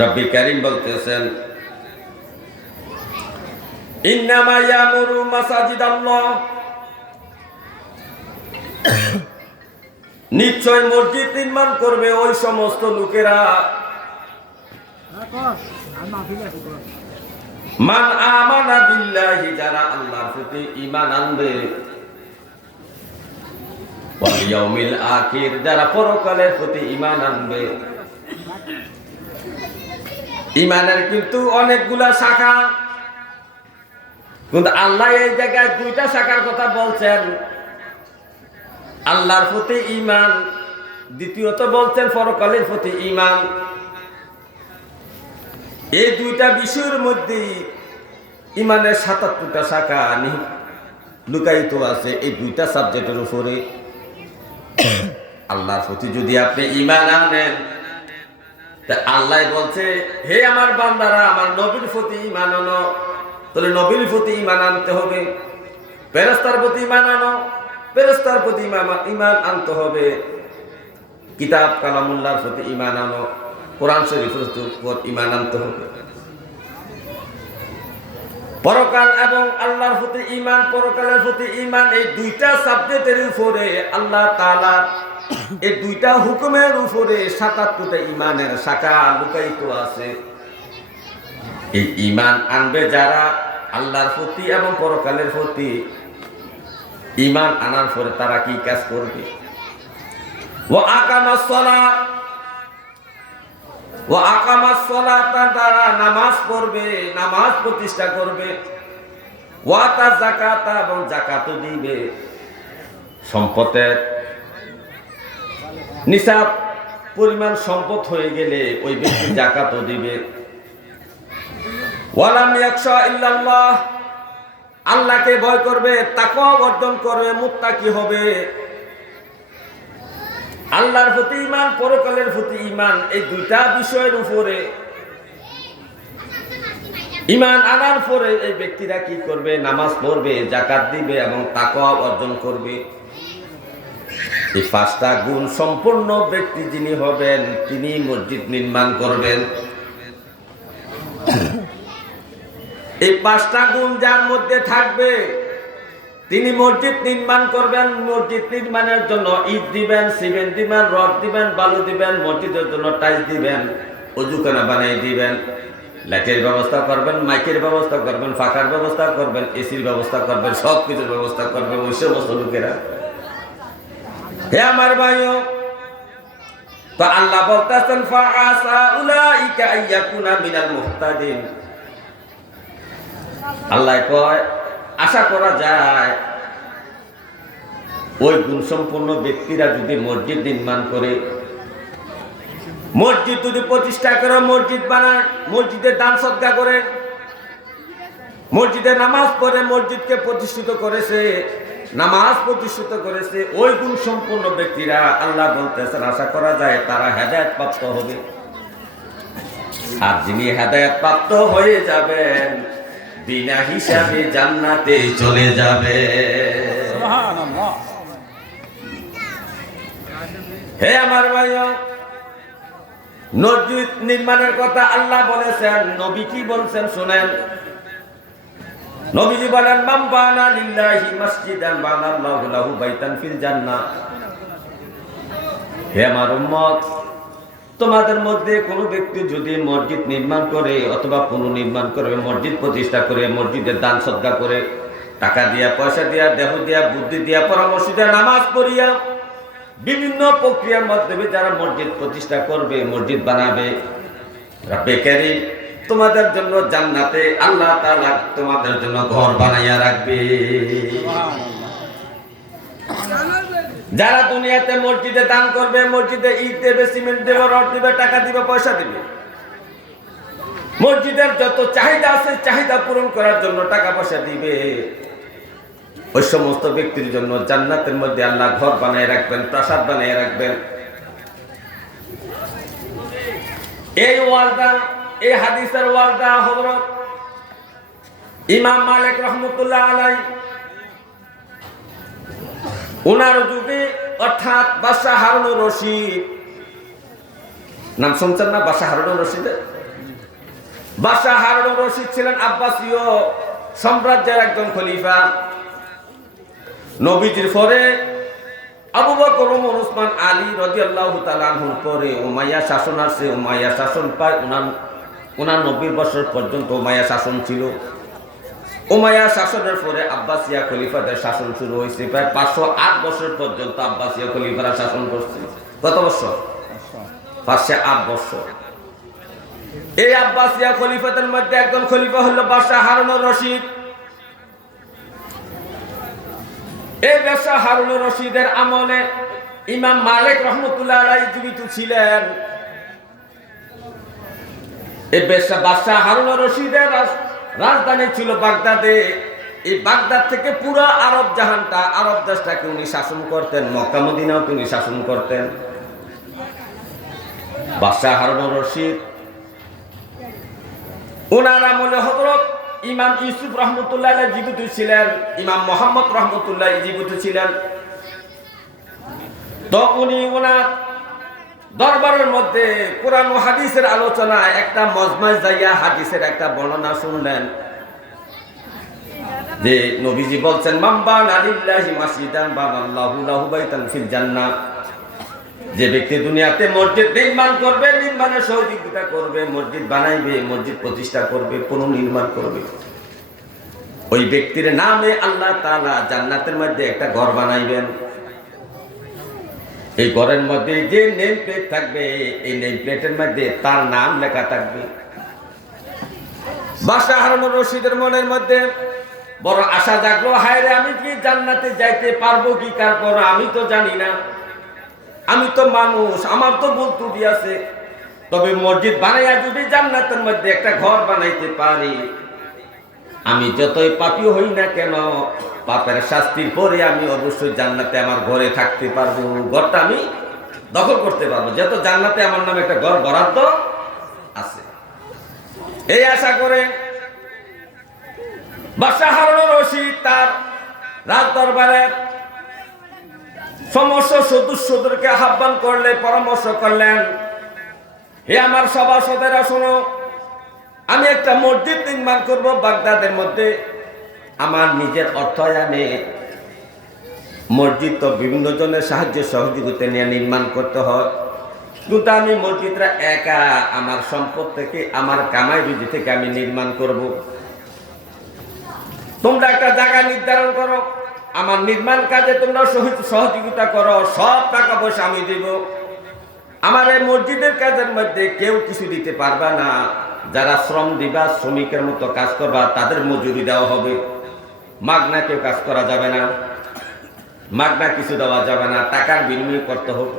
রব্বি কারীম বলতেছেন, ইন্নামা ইয়ামুরু মাসাজিদাল্লাহ, নিশ্চয় মসজিদ নির্মাণ করবে ওই সমস্ত লোকেরা মান আমানা বিল্লাহি, যারা আল্লাহর প্রতি ঈমান আনবে, ওয়াল ইয়াউমিল আখির, যারা পরকালের প্রতি ঈমান আনবে। ঈমানের কিন্তু অনেকগুলা শাখা, কিন্তু আল্লাহ এই জায়গায় দুইটা শাখার কথা বলছেন। আল্লাহর প্রতি ঈমান, দ্বিতীয়ত বলছেন পরকালের প্রতি ঈমান। এই দুইটা বিষয়ের মধ্যে ঈমানের ৭৭টা শাখা লুকায়িত আছে। এই দুইটা সাবজেক্টের উপরে আল্লাহর প্রতি যদি আপনি ঈমান আনেন, তা আল্লাহ বলছে, হে আমার বান্দারা, আমার নবীর প্রতি ঈমান আনো। তাহলে নবীর প্রতি ঈমান আনতে হবে। ফেরেশতার প্রতি ঈমান আনো, ফেরেশতার প্রতি ঈমান আনতে হবে। কিতাব কালামুল্লাহর প্রতি ঈমান আনো, কোরআন শরীফের উপর ঈমান আনতে হবে। পরকাল এবং আল্লাহর প্রতি ঈমান, পরকালের প্রতি ঈমান, এই দুইটা সাবজেক্টের উপরে আল্লাহ তাআলা এই দুইটা হুকুমের উপরে ৭৭টা ঈমানের শাখা লুকায়িত আছে। এই ঈমান আনবে যারা আল্লাহর প্রতি এবং পরকালের প্রতি, ঈমান আনার পরে তারা কি কাজ করবে? ওয়া আকামাস সালাত, ওয়া আকামাস সালাত, তারা নামাজ পড়বে, নামাজ প্রতিষ্ঠা করবে। ওয়া আতা যাকাত, এবং যাকাত দিবে। সম্পদের নিসাব পরিমাণ সম্পদ হয়ে গেলে ওই ব্যক্তি যাকাতও দিবে। ওয়ালাম ইয়াখশা ইল্লাল্লাহ, আল্লাহকে ভয় করবে, তাকওয়া অর্জন করবে, মুত্তাকি হবে। আল্লাহর প্রতি ঈমান, পরকালের প্রতি ঈমান, এই দুইটা বিষয়ের উপরে ঈমান আনার পরে এই ব্যক্তিরা কি করবে? নামাজ পড়বে, যাকাত দিবে এবং তাকওয়া অর্জন করবে। এই 5টা গুণ সম্পূর্ণ ব্যক্তি যিনি হবেন, তিনি মসজিদ নির্মাণ করবেন। এই 5টা গুণ যার মধ্যে থাকবে, তিনি মসজিদ নির্মাণ করবেন। মসজিদ নির্মাণের জন্য ইট দিবেন, সিমেন্ট দিবেন, রড দিবেন, বালু দিবেন, মসজিদের জন্য টাইলস দিবেন, অজুখানা বানিয়ে দিবেন, লাইটের ব্যবস্থা করবেন, মাইকের ব্যবস্থা করবেন, ফাঁকার ব্যবস্থা করবেন, এসির ব্যবস্থা করবেন, সব কিছুর ব্যবস্থা করবেন ওই সমস্ত লোকেরা। হে আমার ভাইও, তো আল্লাহ বলতেছেন, ফাআসা উলাইকা আইয়াকুনা মিনাল মুহতাদিন। আল্লাহ কয়, আশা করা যায় ওই গুণসম্পন্ন ব্যক্তিরা যদি মসজিদ নির্মাণ করে, মসজিদ যদি প্রতিষ্ঠা করে, মসজিদ বানায়, মসজিদের দান সদকা করে, মসজিদে নামাজ পড়ে, মসজিদকে প্রতিষ্ঠিত করেছে, নামাজ প্রতিষ্ঠিত করেছে, ওই গুণসম্পন্ন ব্যক্তিরা আল্লাহ বলতেছেন আশা করা যায় তারা হেদায়েত প্রাপ্ত হবে। আর যিনি হেদায়েত প্রাপ্ত হয়ে যাবেন, বিনা হিসাবে জান্নাতে চলে যাবে। সুবহানাল্লাহ। হে আমার ভাইও, মসজিদ নির্মাণের কথা আল্লাহ বলেছেন, নবী কি বলছেন শুনেন। নবীজি বলেন, মান বানা লিল্লাহি মাসজিদান বানাল্লাহু লাহু বাইতান ফিল জান্নাহ। হে আমার উম্মত, তোমাদের মধ্যে কোনো ব্যক্তি যদি মসজিদ নির্মাণ করে অথবা পুনর্নির্মাণ করে, মসজিদ প্রতিষ্ঠা করে, মসজিদের দান সদকা করে, টাকা দিয়া, পয়সা দিয়া, দেহ দিয়া, বুদ্ধি দিয়া, পরামর্শ দিয়া, নামাজ পড়িয়া, বিভিন্ন প্রক্রিয়ার মাধ্যমে যারা মসজিদ প্রতিষ্ঠা করবে, মসজিদ বানাবে, রব্বে কারীম তোমাদের জন্য জান্নাতে আল্লাহ তাআলা তোমাদের জন্য ঘর বানাইয়া রাখবে। যারা দুনিয়াতে মসজিদে দান করবে, মসজিদে ইট দেবে, সিমেন্ট দেবে, রড দেবে, টাকা দিবে, পয়সা দিবে, মসজিদের যত চাহিদা আছে চাহিদা পূরণ করার জন্য টাকা পয়সা দিবে, ওই সমস্ত ব্যক্তির জন্য জান্নাতের মধ্যে আল্লাহ ঘর বানিয়ে রাখবেন, প্রাসাদ বানিয়ে রাখবেন। এই ওয়ার্ডা, এই হাদিসের ওয়ার্ডা হযরত ইমাম মালিক রাহমাতুল্লাহ আলাইহি ওনার যুগে, অর্থাৎ বাদশাহ হারুনুর রশিদ, নাম শুনছেন না বাদশাহ হারুনুর রশিদ? বাদশাহ হারুনুর রশিদ ছিলেন আব্বাসীয় সাম্রাজ্যের একজন খলিফা। নবীজির পরে আবু বকর, ওমর, ওসমান, আলী রাদিয়াল্লাহু তাআলা আনহুর পরে উমাইয়া শাসন আসছে। উমাইয়া শাসন প্রায় 89 বছর পর্যন্ত উমাইয়া শাসন ছিল। উমাইয়া শাসনের পরে আব্বাসিয়া খলিফাদের শাসন শুরু হয়েছে। প্রায় 508 বছর পর্যন্ত আব্বাসিয়া খলিফারা শাসন করছে। কত বছর? 508 বছর। এই আব্বাসিয়া খলিফাদের মধ্যে একজন খলিফা হলো বাদশাহ হারুনুর রশিদ। এই বাদশাহ হারুনুর রশিদের আমলে ইমাম মালিক রাহমাতুল্লাহ আলাইহি জীবিত ছিলেন। এই বাদশাহ হারুনুর রশিদের রাজধানী ছিল বাগদাদে। এই বাগদাদ থেকে পুরো আরব জাহানটা, আরব দেশটাকে উনি শাসন করতেন। মক্কা মদিনাও তিনি শাসন করতেন। বাদশাহ হারুনুর রশিদ ওনার আমলে হযরত ইমাম ইউসুফ রহমতুল্লাহ আলাইহি জীবিত ছিলেন, ইমাম মুহাম্মদ রহমতুল্লাহ জীবিত ছিলেন। তো উনি ওনার দরবারের মধ্যে কোরআন ও হাদিসের আলোচনায় একটা মজমায় যাইয়া হাদিসের একটা বর্ণনা শুনলেন যে নবীজি বলছেন, মান বানা লিল্লাহি মাসজিদান বানাল্লাহু লাহু বাইতান ফিল জান্নাহ। যে ব্যক্তি দুনিয়াতে মসজিদ নির্মাণ করবে, নির্মাণের সহযোগিতা করবে, মসজিদ বানাইবে, মসজিদ প্রতিষ্ঠা করবে, পুনর্নির্মাণ করবে, ওই ব্যক্তির নামে আল্লাহ তাআলা জান্নাতের মধ্যে একটা ঘর বানাইবেন। এই ঘরের মধ্যে যে নেম প্লেট থাকবে, এই নেম প্লেটের মধ্যে তার নাম লেখা থাকবে। বাদশাহ হারুনুর রশিদের মনের মধ্যে বড় আশা জাগলো, হায় রে, আমি কি জান্নাতে যাইতে পারবো কি? তারপর আমি তো জানি না, আমি তো মানুষ, আমার তো ভুল ত্রুটি আছে। তবে মসজিদ বানাইয়া যদি জান্নাতের মধ্যে একটা ঘর বানাইতে পারি, আমি যতই পাপী হই না কেন, পাপের শাস্তির পরে আমি অবশ্যই জান্নাতে আমার ঘরে থাকতে পারবো, ঘরটা আমি দখল করতে পারবো, যেহেতু জান্নাতে আমার নামে একটা ঘর বরাদ্দ আছে। এই আশা করে বাদশাহ হারুনুর রশিদ তার রাজ দরবারের সমস্ত সদস্যদেরকে আহ্বান করলে, পরামর্শ করলেন, হে আমার সভাসদেরা শোনো, আমি একটা মসজিদ নির্মাণ করব বাগদাদের মধ্যে। আমার নিজের অর্থায়নে মসজিদ তো বিভিন্ন জনের সাহায্য সহযোগিতা নিয়ে নির্মাণ করতে হয়, কিন্তু আমি মসজিদটা একা আমার সম্পদ থেকে, আমার কামাই রুজি থেকে আমি নির্মাণ করব। তোমরা একটা জায়গা নির্ধারণ করো, আমার নির্মাণ কাজে তোমরা সহযোগিতা করো, সব টাকা পয়সা আমি দেব। আমার এই মসজিদের কাজের মধ্যে কেউ কিছু দিতে পারবা না, যারা শ্রম দিবা, শ্রমিকের মতো কাজ করবা, তাদের মজুরি দেওয়া হবে। মাগনা কেউ কাজ করা যাবে না, মাগনা কিছু দেওয়া যাবে না, টাকার বিনিময় করতে হবে।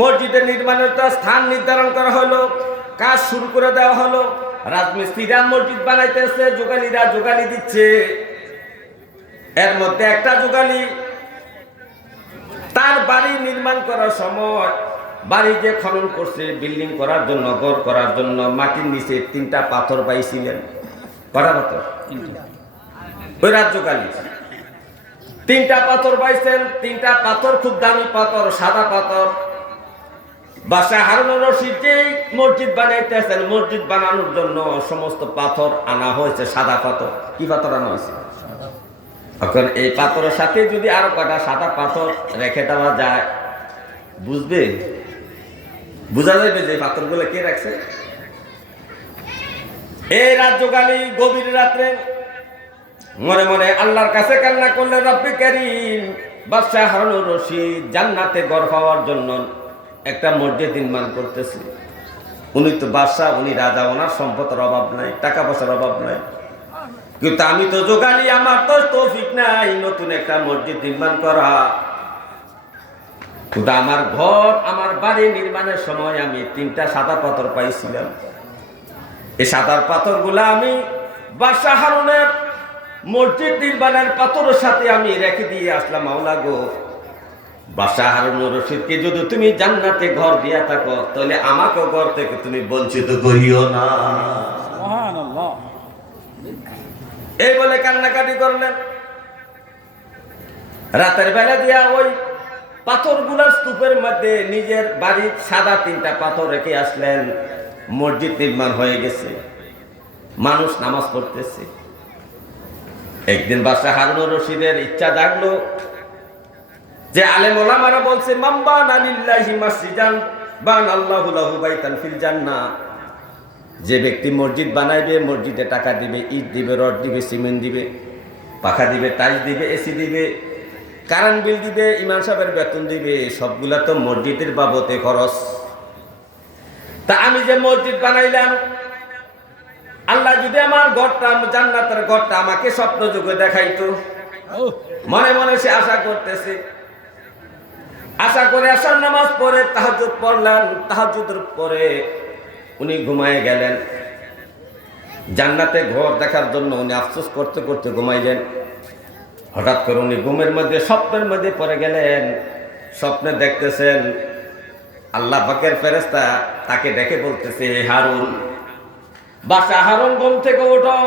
মসজিদের নির্মাণের তো স্থান নির্ধারণ করা হলো, কাজ শুরু করে দেওয়া হলো। রাজমিস্ত্রিরা মসজিদ বানাইতেছে, যোগালীরা যোগালী দিচ্ছে। এর মধ্যে একটা যোগালী তার বাড়ি নির্মাণ করার সময় বাড়ি যে খনন করছে বিল্ডিং করার জন্য, ঘর করার জন্য, মাটির নিচে 3টা পাথর পাইছিলেন। কটা পাথর? ওই রাজ যোগালী 3টা পাথর পাইছেন। 3টা পাথর খুব দামি পাথর, সাদা পাথর। বাদশাহ হারুনুর রশিদ যে মসজিদ বানাইতেছেন, মসজিদ বানানোর জন্য সমস্ত পাথর আনা হয়েছে সাদা পাথর। কি পাথর আনা হয়েছে? এখন এই পাথরের সাথে যদি আরো কটা সাদা পাথর রেখে দেওয়া যায়, বুঝবে, বোঝা যাবে যে পাথরগুলো কে রাখছে। এই রাজ্যকালী গভীর রাত্রে মনে মনে আল্লাহর কাছে কান্না করলেন, রব্বে কারীম, বাদশাহ হারুনুর রশিদ জান্নাতে ঘর পাওয়ার জন্য একটা মসজিদ নির্মাণ করতেছে। উনি তো বাদশাহ, উনি রাজা, ওনার সম্পদের অভাব নাই, টাকা পয়সার অভাব নাই, কিন্তু আমি তো যোগালী, আমার তো তৌফিক নাই নতুন একটা মসজিদ নির্মাণ করা। কিন্তু আমার ঘর, আমার বাড়ি নির্মাণের সময় আমি 3টা সাদা পাথর পাইছিলাম। এই সাদা পাথরগুলা আমি বাদশাহ হারুনের মসজিদ নির্মাণের পাথরের সাথে আমি রেখে দিয়ে আসলাম। মাওলা গো, বাদশাহ হারুনুর রশিদকে যদি তুমি জান্নাতে ঘর দিয়া থাকো, তাহলে আমাকে ঘর থেকে তুমি বঞ্চিত করিও না। সুবহানাল্লাহ। এই বলে কান্নাকাটি করলেন। রাতের বেলা দিয়া ওই পাথরগুলা স্তূপের মধ্যে নিজের বাড়ির সাদা 3টা পাথর রেখে আসলেন। মসজিদ নির্মাণ হয়ে গেছে, মানুষ নামাজ পড়তেছে। একদিন বাদশাহ হারুনুর রশিদের ইচ্ছা জাগলো যে আলেম ওলামারা বলছে মাম্বানা লিল্লাহি মাসজিদান বানাল্লাহু লাহু বাইতান ফিল জান্নাহ, যে ব্যক্তি মসজিদ বানাইবে, মসজিদে টাকা দিবে, ইট দিবে, রড দিবে, সিমেন্ট দিবে, পাখা দিবে, টাইলস দিবে, এসি দিবে, কারেন্ট বিল দিবে, ইমাম সাহেবের বেতন দিবে, সবগুলা তো মসজিদের বাবদে খরচ। তা আমি যে মসজিদ বানাইলাম, আল্লাহ যদি আমার ঘরটা, জান্নাতের ঘরটা আমাকে স্বপ্ন যুগে দেখাইতো। মনে মনে সে আশা করতেছে, আশা করে আসার নামাজ পড়ে তাহাজ্জুদ পড়লেন। তাহাজ্জুদের পরে উনি ঘুমায় গেলেন। জান্নাতে ঘর দেখার জন্য উনি আফসোস করতে করতে ঘুমাইলেন। হঠাৎ করে উনি ঘুমের মধ্যে, স্বপ্নের মধ্যে পড়ে গেলেন। স্বপ্নে দেখতেছেন আল্লাহ পাকের ফেরেশতা তাকে ডেকে বলতেছে, হারুন, বাদশা হারুন, ঘুম থেকে ওঠো।